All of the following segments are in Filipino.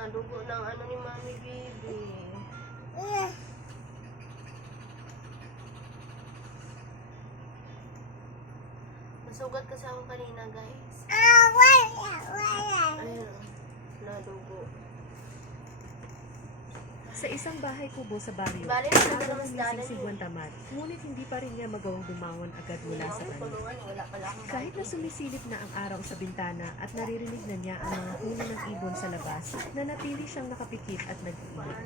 Nadugo ng ano ni Mami Baby. Nasugat kasi ako kanina, guys. Ayun, nadugo. Sa isang bahay kubo sa baryo, Bale, nandun habang naman gumising dada si niya. Juan Tamad, ngunit hindi pa rin niya magawang bumangon agad mula sa kanya. Tulungan, wala pala akong Kahit na sumisilip na ang araw sa bintana at naririnig na niya ang mga huni ng ibon sa labas, nanatili siyang nakapikit at nag-iingat.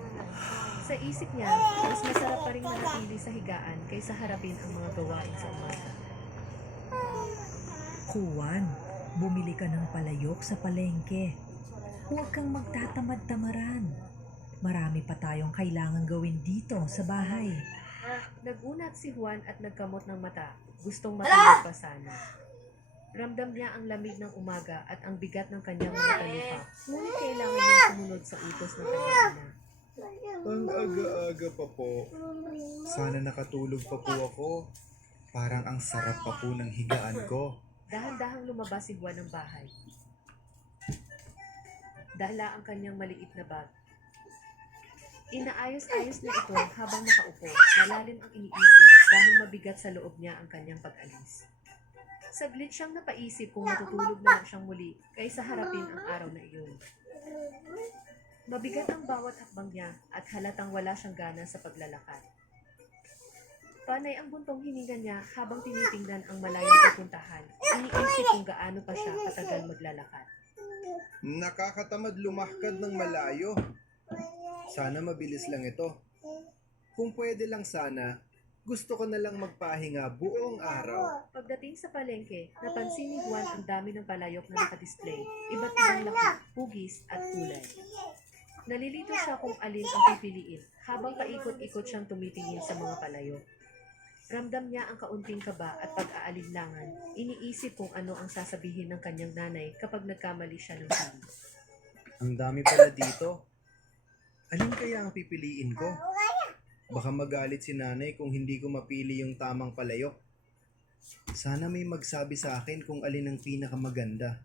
Sa isip niya, mas masarap pa rin manatili sa higaan kaysa harapin ang mga gawain sa umaga. Juan, bumili ka ng palayok sa palengke. Huwag kang magtatamad-tamaran. Marami pa tayong kailangan gawin dito sa bahay. Nagunat si Juan at nagkamot ng mata. Gustong matulog pa sana. Ramdam niya ang lamig ng umaga at ang bigat ng kanyang mga talipa. Ngunit kailangan niyang sumunod sa utos ng kanyang ina. Ang aga-aga pa po. Sana nakatulog pa po ako. Parang ang sarap pa po ng higaan ko. Dahan-dahang lumabas si Juan ng bahay. Dala ang kanyang maliit na bag. Inaayos-ayos niya ito habang nakaupo. Malalim ang iniisip dahil mabigat sa loob niya ang kanyang pag-alis. Saglit siyang napaisip kung matutulog na lang siyang muli kaysa harapin ang araw na iyon. Mabigat ang bawat hakbang niya at halatang wala siyang gana sa paglalakad. Panay ang buntong hininga niya habang tinitingnan ang malayong pupuntahan. Iniisip kung gaano pa siya katagal maglalakad. Nakakatamad lumahkad ng malayo. Sana mabilis lang ito. Kung pwede lang sana, gusto ko na lang magpahinga buong araw. Pagdating sa palengke, napansin ni Juan ang dami ng palayok na nakadisplay, iba't ibang laki, hugis at kulay. Nalilito siya kung alin ang pipiliin habang paikot-ikot siyang tumitingin sa mga palayok. Ramdam niya ang kaunting kaba at pag-aalinlangan. Iniisip kung ano ang sasabihin ng kanyang nanay kapag nagkamali siya ng pili. Ang dami pala dito. Alin kaya ang pipiliin ko? Baka magalit si nanay kung hindi ko mapili yung tamang palayok. Sana may magsabi sa akin kung alin ang pinakamaganda.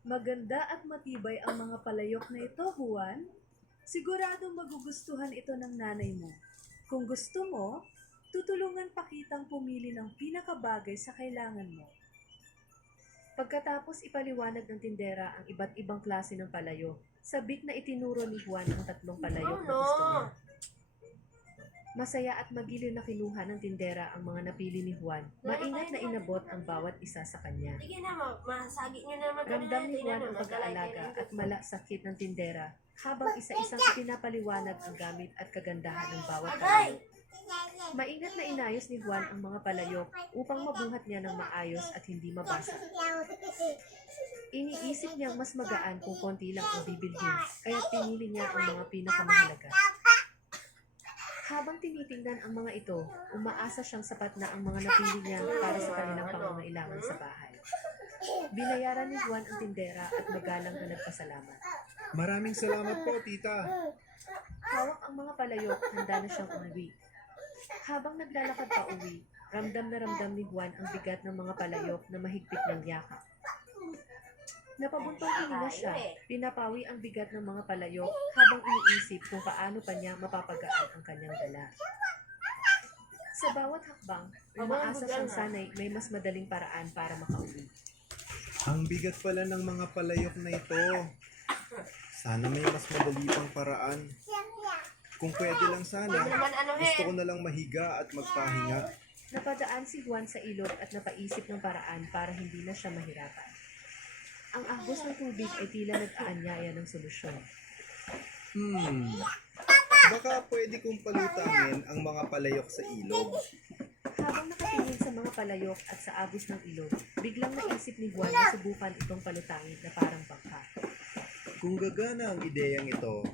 Maganda at matibay ang mga palayok na ito, Juan. Sigurado magugustuhan ito ng nanay mo. Kung gusto mo, tutulungan pa kitang pumili ng pinakabagay sa kailangan mo. Pagkatapos ipaliwanag ng tindera ang iba't ibang klase ng palayok, sabik na itinuro ni Juan ang tatlong palayok na gusto niya. Masaya at magiliw na kinuha ng tindera ang mga napili ni Juan. Maingat na inabot ang bawat isa sa kanya. Sige na, masagi nyo na naman Ramdam ni Juan ang pag-aalaga at malasakit ng tindera habang isa-isang pinapaliwanag ang gamit at kagandahan ng bawat palayok. Maingat na inayos ni Juan ang mga palayok upang mabuhat niya ng maayos at hindi mabasa. Iniisip niyang mas magaan kung konti lang ang bibilhin, kaya pinili niya ang mga pinakamahalaga. Habang tinitingnan ang mga ito, umaasa siyang sapat na ang mga napili niya para sa kanilang pangangailangan sa bahay. Binayaran ni Juan ang tindera at magalang na nagpasalamat. Maraming salamat po, tita. Hawak ang mga palayok, handa na siyang umuwi. Habang naglalakad pa uwi, ramdam na ramdam ni Juan ang bigat ng mga palayok na mahigpit ng yakap. Napabuntong hininga siya, pinapawi ang bigat ng mga palayok habang iniisip kung paano pa niya mapapagaan ang kanyang dala. Sa bawat hakbang, umaasa siyang sanay may mas madaling paraan para makauwi. Ang bigat pala ng mga palayok na ito. Sana may mas madali pang paraan. Kung pwede lang sana, gusto ko na lang mahiga at magpahinga. Napadaan si Juan sa ilog at napaisip ng paraan para hindi na siya mahirapan. Ang agos ng tubig ay tila nag-aanyaya ng solusyon. Baka pwede kong palutangin ang mga palayok sa ilog. Habang nakatingin sa mga palayok at sa agos ng ilog, biglang naisip ni Juan na subukan itong palutangin na parang bangka. Kung gagana ang ideyang ito,